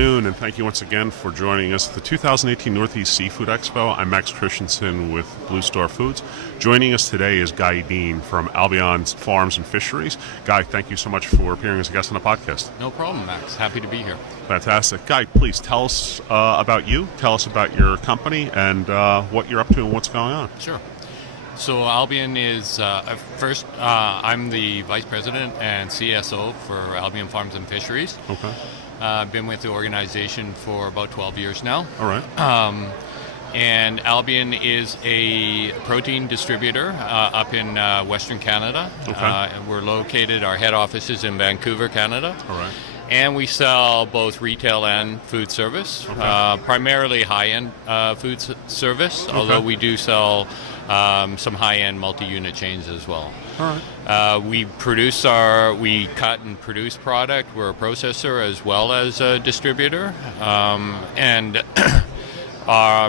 afternoon, and thank you once again for joining us at the 2018 Northeast Seafood Expo. I'm Max Christensen with Blue Star Foods. Joining us today is Guy Dean from Albion Farms and Fisheries. Guy, thank you so much for appearing as a guest on the podcast. No problem, Max. Happy to be here. Fantastic. Guy, please tell us about you, tell us about your company, and what you're up to and what's going on. Sure. So Albion is, I'm the Vice President and CSO for Albion Farms and Fisheries. Okay. I've been with the organization for about 12 years now. All right. And Albion is a protein distributor up in Western Canada. Okay. And we're located, our head office is in Vancouver, Canada. All right. And we sell both retail and food service, Okay. primarily high-end food service, although we do sell some high-end multi-unit chains as well. All right. We cut and produce product. We're a processor as well as a distributor. And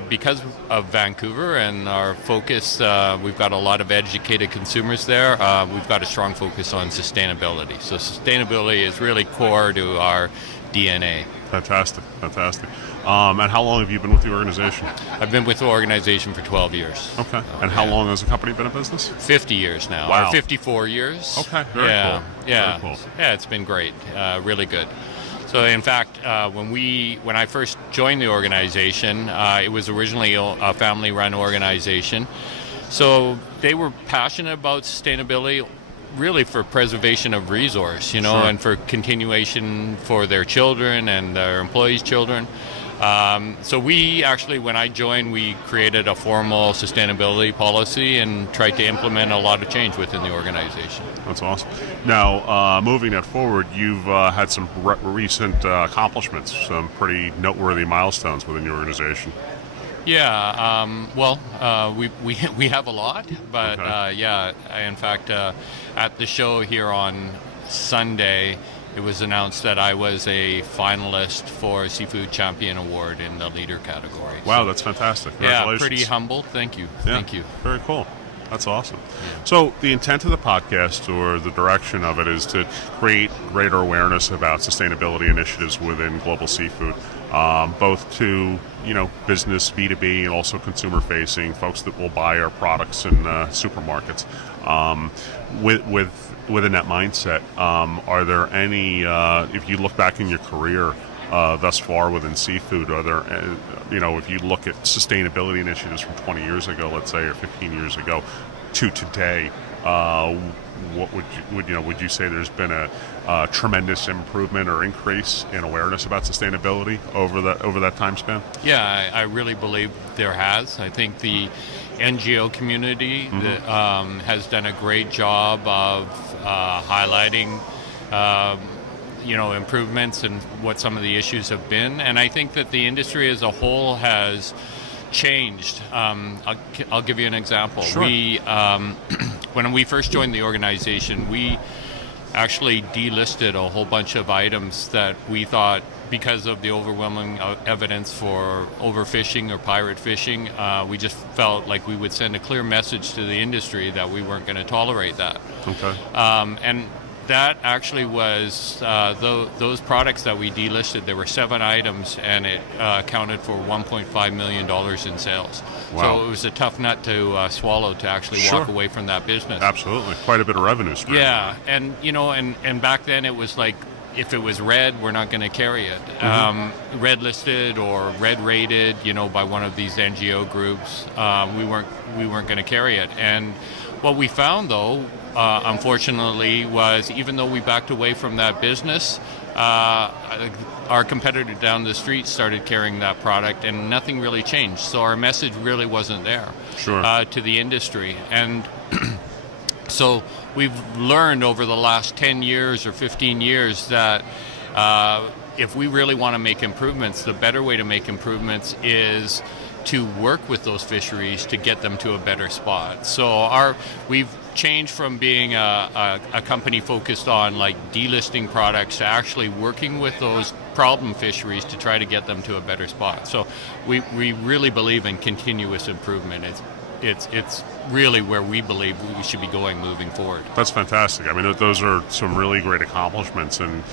because of Vancouver and our focus, we've got a lot of educated consumers there. We've got a strong focus on sustainability. So sustainability is really core to our DNA. Fantastic. And how long have you been with the organization? I've been with the organization for 12 years. Okay. And how long has the company been in business? 50 years now. Wow. Or 54 years. Okay. Very cool. Yeah. Very cool. Yeah, it's been great. Really good. So in fact, when I first joined the organization, it was originally a family-run organization. So they were passionate about sustainability, really for preservation of resource, Sure. and for continuation for their children and their employees' children. So we actually, when I joined, we created a formal sustainability policy and tried to implement a lot of change within the organization. That's awesome. Now, moving that forward, you've had some recent accomplishments, some pretty noteworthy milestones within your organization. Yeah, we have a lot, but Okay. in fact, at the show here on Sunday, it was announced that I was a finalist for Seafood Champion Award in the leader category. Wow, that's fantastic. Congratulations. Yeah, pretty humbled. Thank you. Yeah, Thank you. Very cool. That's awesome. Yeah. So the intent of the podcast, or the direction of it, is to create greater awareness about sustainability initiatives within global seafood, both to business B2B and also consumer facing folks that will buy our products in supermarkets. Within that mindset, are there any? If you look back in your career thus far within seafood, are there? If you look at sustainability initiatives from 20 years ago, let's say, or 15 years ago, to today, what would you say there's been a tremendous improvement or increase in awareness about sustainability over that time span? Yeah, I really believe there has. I think the NGO community has done a great job of highlighting improvements and what some of the issues have been. And I think that the industry as a whole has changed. I'll give you an example. Sure. When we first joined the organization, we actually delisted a whole bunch of items that we thought, because of the overwhelming evidence for overfishing or pirate fishing, we just felt like we would send a clear message to the industry that we weren't going to tolerate that. Okay. And that actually was those products that we delisted. There were 7 items, and it accounted for $1.5 million in sales. Wow. So it was a tough nut to swallow to actually walk away from that business. Absolutely, quite a bit of revenue stream. Yeah, and and back then it was like, if it was red, we're not going to carry it. Red listed or red rated, by one of these NGO groups, we weren't going to carry it. And what we found, though, unfortunately, was even though we backed away from that business, our competitor down the street started carrying that product, and nothing really changed. So our message really wasn't there to the industry. And so we've learned over the last 10 years or 15 years that if we really want to make improvements, the better way to make improvements is to work with those fisheries to get them to a better spot. So we've changed from being a company focused on delisting products to actually working with those problem fisheries to try to get them to a better spot. So we really believe in continuous improvement. It's really where we believe we should be going moving forward. That's fantastic. I mean, those are some really great accomplishments, and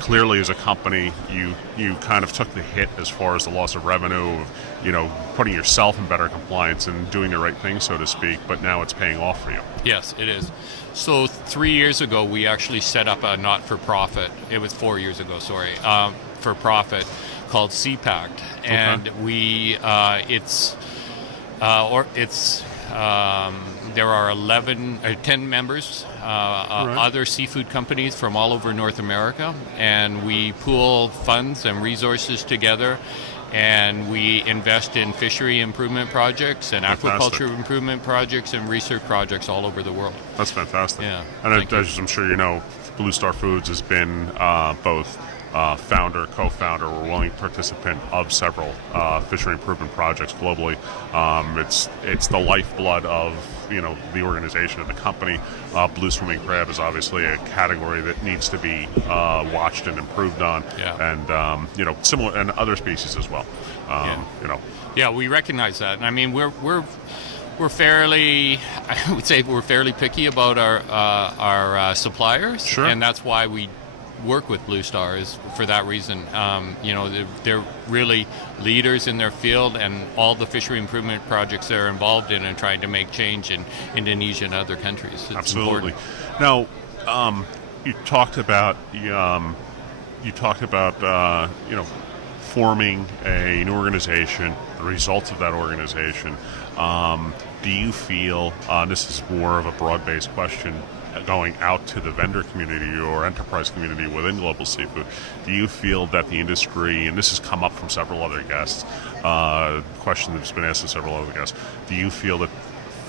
clearly as a company, you kind of took the hit as far as the loss of revenue, putting yourself in better compliance and doing the right thing, so to speak. But now it's paying off for you. Yes, it is. So 3 years ago, we actually set up a not-for-profit. It was 4 years ago, sorry, for profit called CPACT, and there are 10 members, other seafood companies from all over North America, and we pool funds and resources together, and we invest in fishery improvement projects and Fantastic. aquaculture improvement projects and research projects all over the world. That's fantastic. Yeah, And as I'm sure you know, Blue Star Foods has been both founder, co-founder, or willing participant of several fishery improvement projects globally. It's the lifeblood of the organization of the company. Blue swimming crab is obviously a category that needs to be watched and improved on, and similar and other species as well. Yeah, we recognize that. And I mean, we're fairly, I would say, we're fairly picky about our suppliers, Sure. and that's why we work with Blue Star, is for that reason. They're really leaders in their field, and all the fishery improvement projects they're involved in and trying to make change in Indonesia and other countries. It's Absolutely. important. Now, you talked about forming an organization, the results of that organization. Do you feel, this is more of a broad-based question, going out to the vendor community or enterprise community within Global Seafood, do you feel that the industry, and this has come up from several other guests, question that's been asked to several other guests, do you feel that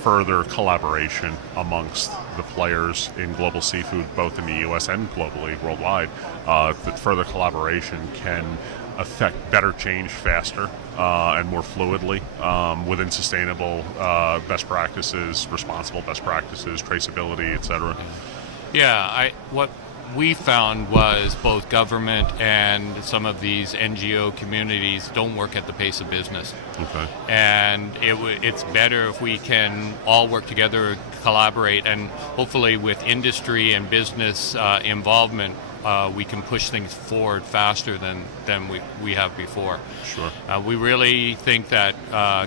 further collaboration amongst the players in Global Seafood, both in the U.S. and globally, worldwide, that further collaboration can affect better change faster and more fluidly within sustainable best practices, responsible best practices, traceability, etc.? Yeah, what we found was both government and some of these NGO communities don't work at the pace of business. Okay. And it's better if we can all work together, collaborate, and hopefully with industry and business involvement, we can push things forward faster than we have before. Sure. We really think that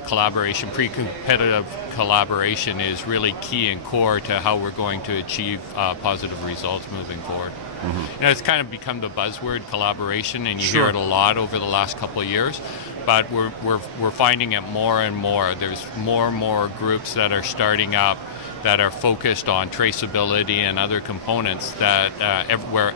collaboration, pre-competitive collaboration, is really key and core to how we're going to achieve positive results moving forward. Mm-hmm. It's kind of become the buzzword, collaboration, and you Sure. hear it a lot over the last couple of years. But we're finding it more and more. There's more and more groups that are starting up that are focused on traceability and other components, that everywhere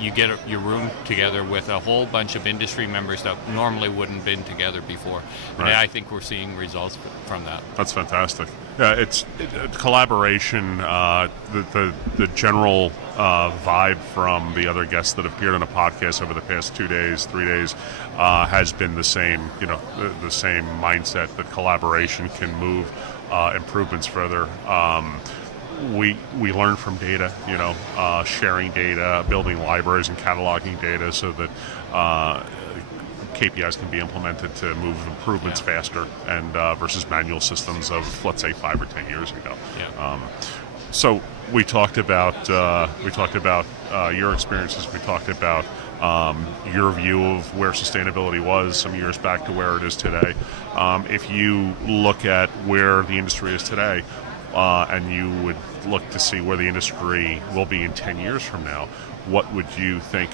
you get your room together with a whole bunch of industry members that normally wouldn't have been together before. And Right. I think we're seeing results from that. That's fantastic. Yeah, it's collaboration. The general vibe from the other guests that have appeared on the podcast over the past 2 days, 3 days, has been the same. The same mindset that collaboration can move improvements further. We learn from data, sharing data, building libraries and cataloging data so that KPIs can be implemented to move improvements faster, and versus manual systems of, let's say, 5 or 10 years ago. Yeah. So we talked about your experiences. We talked about your view of where sustainability was some years back to where it is today. If you look at where the industry is today, and you would look to see where the industry will be in 10 years from now, what would you think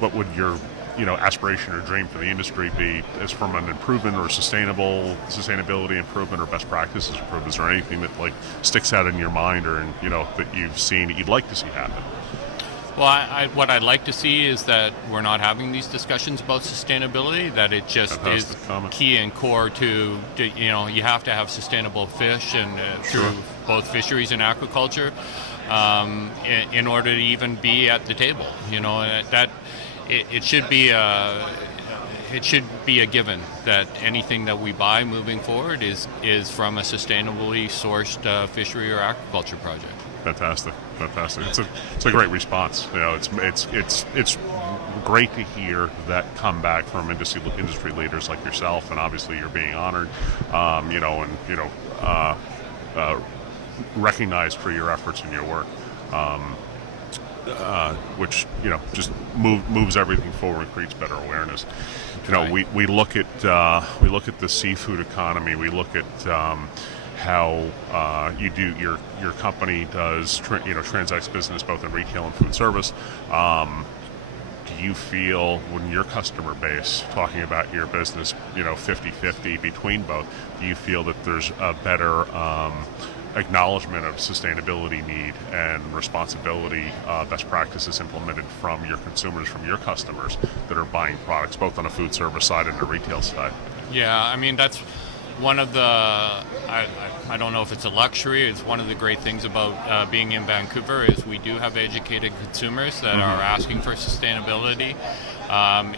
what would your aspiration or dream for the industry be, as from an improvement or sustainability improvement or best practices improvement? Is there anything that sticks out in your mind, or that you've seen that you'd like to see happen? Well, what I'd like to see is that we're not having these discussions about sustainability, that it just Fantastic is comment. key and core to you have to have sustainable fish, and Sure. through both fisheries and aquaculture, in order to even be at the table. That it should be a given that anything that we buy moving forward is from a sustainably sourced fishery or aquaculture project. Fantastic. It's a great response. It's great to hear that come back from industry leaders like yourself, and obviously you're being honored, recognized for your efforts and your work. which just moves everything forward and creates better awareness. Right. We look at the seafood economy. We look at how you do your company does transacts business both in retail and food service. Do you feel, when your customer base, talking about your business, 50-50 between both, do you feel that there's a better acknowledgement of sustainability need and responsibility, best practices implemented from your consumers, from your customers that are buying products both on a food service side and a retail side? Yeah, I mean, that's one of the, I don't know if it's a luxury, it's one of the great things about being in Vancouver is we do have educated consumers that are asking for sustainability.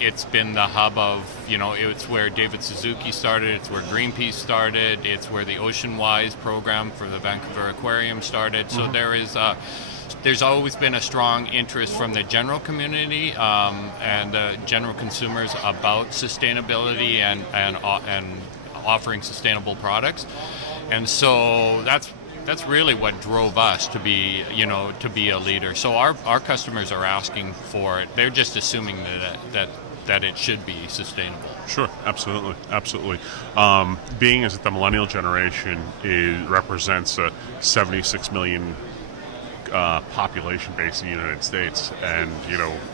It's been the hub of, it's where David Suzuki started, it's where Greenpeace started, it's where the Ocean Wise program for the Vancouver Aquarium started. So there's always been a strong interest from the general community and general consumers about sustainability and offering sustainable products. And so that's really what drove us to be a leader. So our customers are asking for it. They're just assuming that it should be sustainable. Sure, absolutely. Being as the millennial generation represents a 76 million population base in the United States, and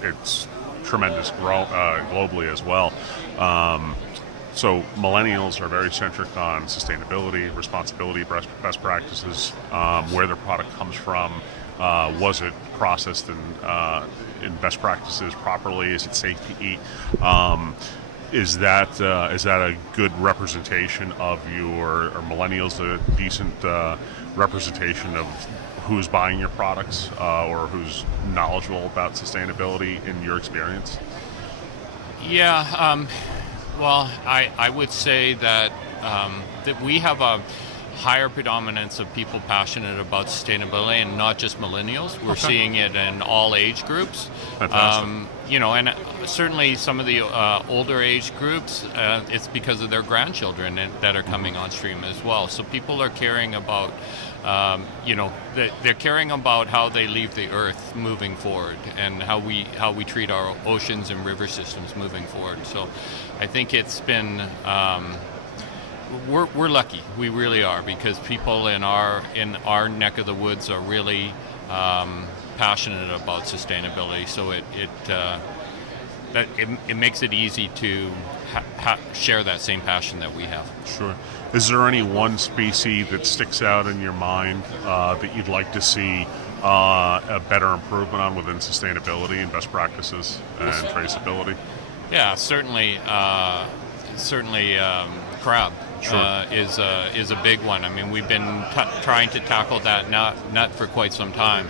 it's tremendous globally as well. So millennials are very centric on sustainability, responsibility, best practices, where their product comes from. Was it processed in best practices properly? Is it safe to eat? Is that a good representation of your, or millennials a decent representation of who's buying your products or who's knowledgeable about sustainability in your experience? Yeah. Well, I would say that we have a higher predominance of people passionate about sustainability, and not just millennials. We're seeing it in all age groups. Fantastic. And certainly some of the older age groups, it's because of their grandchildren that are coming on stream as well. So people are caring about, they're caring about how they leave the earth moving forward, and how we treat our oceans and river systems moving forward. So I think it's been, we're lucky. We really are, because people in our neck of the woods are really passionate about sustainability. So it makes it easy to share that same passion that we have. Sure. Is there any one species that sticks out in your mind that you'd like to see a better improvement on within sustainability and best practices and traceability? Yeah, certainly crab. Sure. Is a big one. I mean, we've been trying to tackle that nut for quite some time,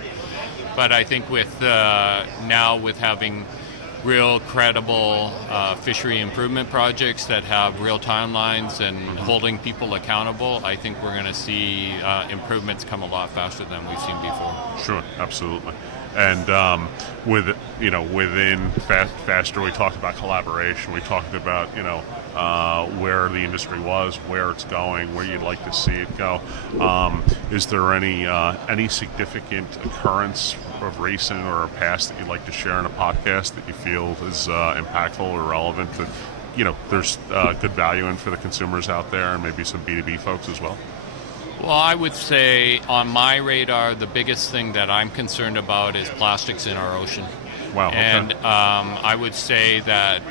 but I think with now with having real credible fishery improvement projects that have real timelines and holding people accountable, I think we're going to see improvements come a lot faster than we've seen before. Sure, absolutely. And within Faster, we talked about collaboration. We talked about where the industry was, where it's going, where you'd like to see it go. Is there any significant occurrence of recent or past that you'd like to share in a podcast that you feel is impactful or relevant, that there's good value in for the consumers out there, and maybe some B2B folks as well? Well, I would say on my radar, the biggest thing that I'm concerned about is plastics in our ocean. Wow. Okay. And I would say that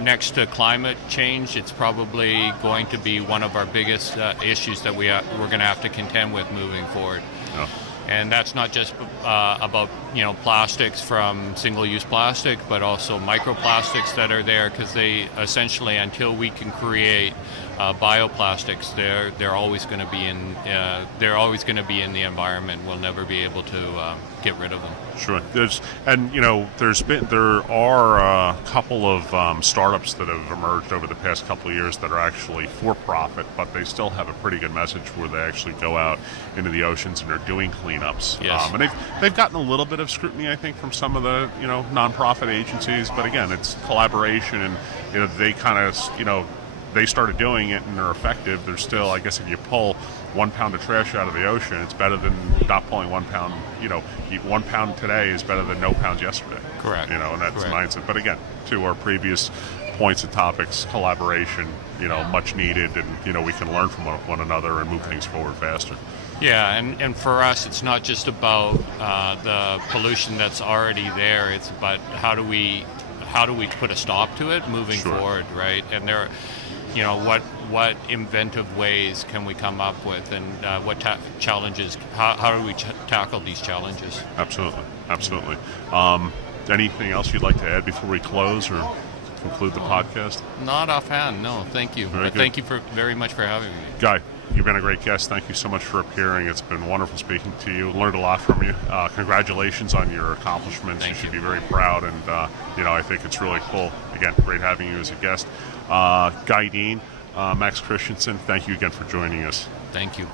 next to climate change, it's probably going to be one of our biggest issues that we're going to have to contend with moving forward. Yeah. And that's not just about plastics from single-use plastic, but also microplastics that are there, because they essentially, until we can create bioplastics, they're always going to be in the environment. We'll never be able to get rid of them. Sure. There are a couple of startups that have emerged over the past couple of years that are actually for profit, but they still have a pretty good message where they actually go out into the oceans and are doing cleanups. Yes. And they've gotten a little bit of scrutiny, I think, from some of the nonprofit agencies. But again, it's collaboration, and they kind of they started doing it and they're effective. There's still, I guess, if you pull 1 pound of trash out of the ocean, it's better than not pulling 1 pound. 1 pound today is better than no pounds yesterday. Correct. And that's the Correct. mindset. But again, to our previous points and topics, collaboration, much needed, and we can learn from one another and move things forward faster. Yeah, and for us, it's not just about the pollution that's already there. It's about how do we put a stop to it moving Sure. forward, right? And there, what inventive ways can we come up with, and what challenges? How do we tackle these challenges? Absolutely. Anything else you'd like to add before we close or conclude the podcast? Not offhand, no. Thank you. Very But good. thank you very much for having me. Guy, you've been a great guest. Thank you so much for appearing. It's been wonderful speaking to you. Learned a lot from you. Congratulations on your accomplishments. Thank you should you. be very proud, and I think it's really cool. Again, great having you as a guest. Guy Dean, Max Christensen, thank you again for joining us. Thank you.